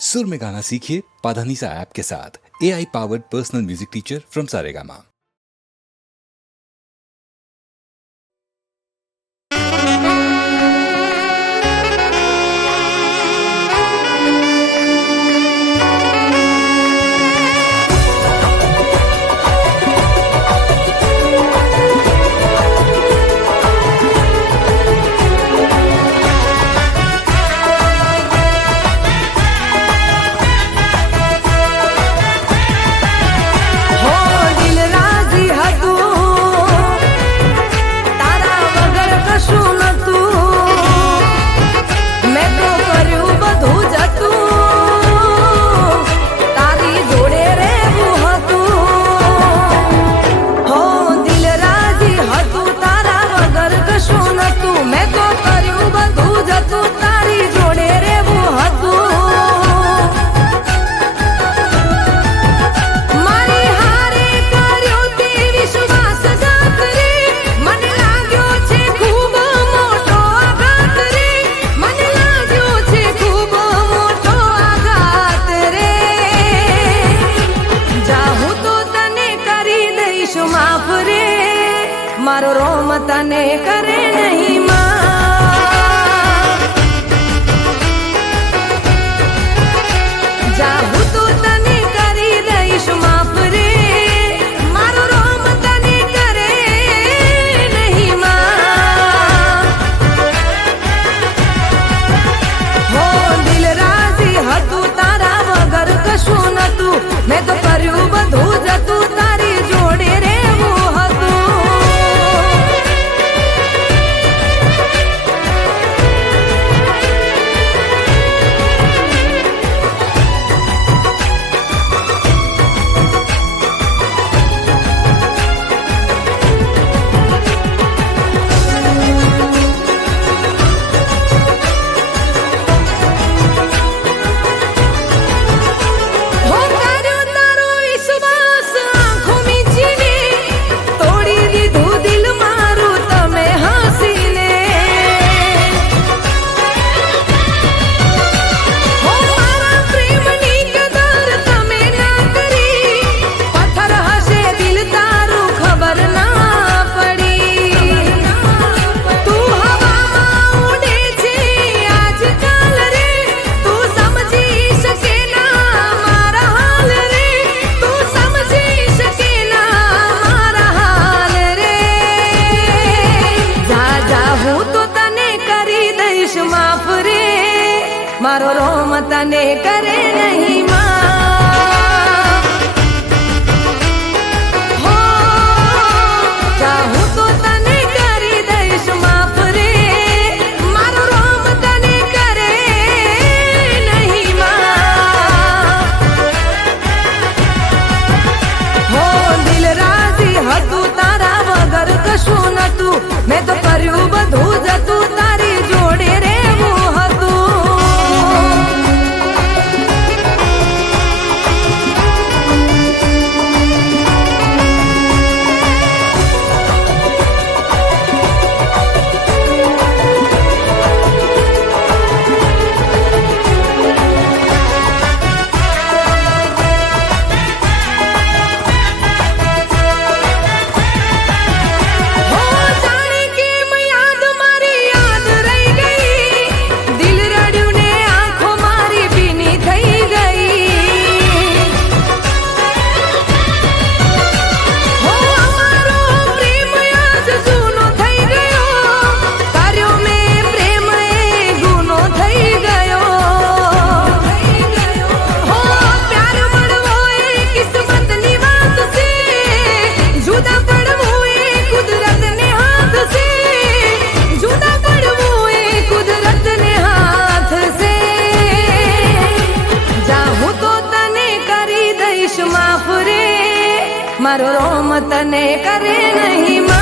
सुर में गाना सीखिए पाधानीसा ऐप के साथ। AI powered personal music teacher from Saregama. मारो रोम तने करे नहीं मां जाहू तो तने करी दईश माफ रे मारो रोम तने करे नहीं मां हो दिल राजी हतू तारा वगर कशू नतू मैं तो कर्यू बधू जतू तारी जोड़े रे वो हतू मारो रोम तने करे नहीं मां हो चाहूं तो तने करी दईश माफ रे मारो रोम तने करे नहीं मां हो दिल राजी हतू तारा वगर कशू नतू मैं तो कर्यू बधू जतू तारी जोड़े रे वो हतू मारो रोम तने करे नहीं मां।